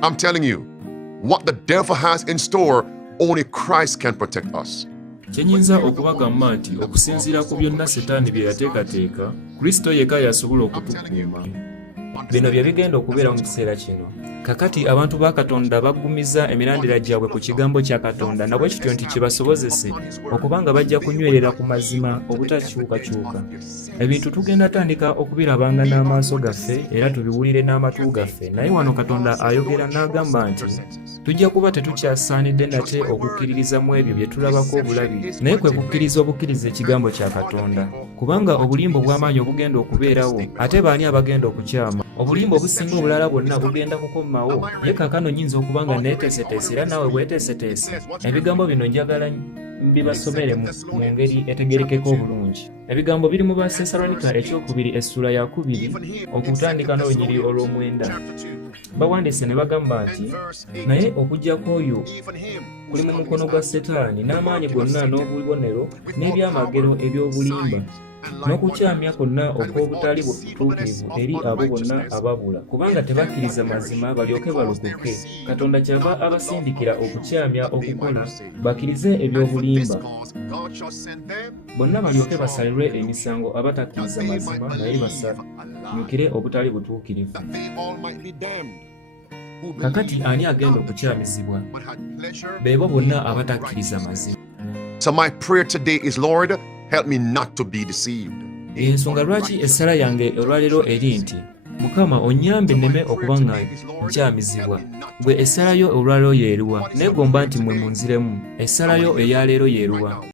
I'm telling you, what the devil has in store, only Christ can protect us. Kyenyinza okubagamba nti okusinziira ku byonna Setaani bye yateekateeka, Kristo yekka yasobola okutukuuma. Bino bye bigenda okubeera mu kiseera kino. Kakati abantu ba Katonda baggumiza emirandira gyabwe ku kigambo kya Katonda na bwe kityo nti kibasobozese okubanga bajja kunywerera ku mazima obutakyukakyuka. Ebintu tugenda tandika okubirabanga n'amaaso gaffe era tubiwulire n'amatu gaffe, naye wano Katonda ayogera n'agamba nti tujja kuba tetukyasaanidde nate okukkiririza mu ebyo bye tulabako obulabi, naye kwe kukkiriza obukkiriza ekigambo kya Katonda. Kubanga obulimba obw'amaanyi obugenda okubeerawo, ate baani abagenda okukyama? Obulimba obusinga obulala bwonna bugenda kukomawo. Ye kaakano nnyinza okuba nga neeteeseteese era naawe bweteeseteese. Ebigambo bino njagala mbibasomere mu ngeri etegerekeko obulungi. Ebigambo biri mu Basesalonika ekyokubiri essula ya 2 okutandika n'olunyiriri olw'omwenda. Bawandiise ne bagamba nti naye okujja kw'oyo kuli mu mukono gwa Setaani n'amaanyi gonna n'obubonero n'ebyamagero eby'obulimba n'okukyamya kwonna okw'obutali butuukirivu eri abo bonna ababula, kubanga tebakkiriza mazima balyoke balokoke. Katonda kyava abasindikira okukyamya okukola bakkirize eby'obulimba, bonna balyoke basalirwe emisango abatakkiriza mazima naye basanyukire obutali butuukirivu. Kakati ani agenda okukyamizibwa? Beebo bonna abatakkiriza mazima. So my prayer today is, Lord, help me not to be deceived. Ensonga lwaki essala yange olwaleero eri nti Mukama onyambe nneme okuba nga nkyamizibwa. Gwe essala yo olwaleero yeeruwa? Neegomba nti mwe munziremu. Essala yo eya leero yeeruwa?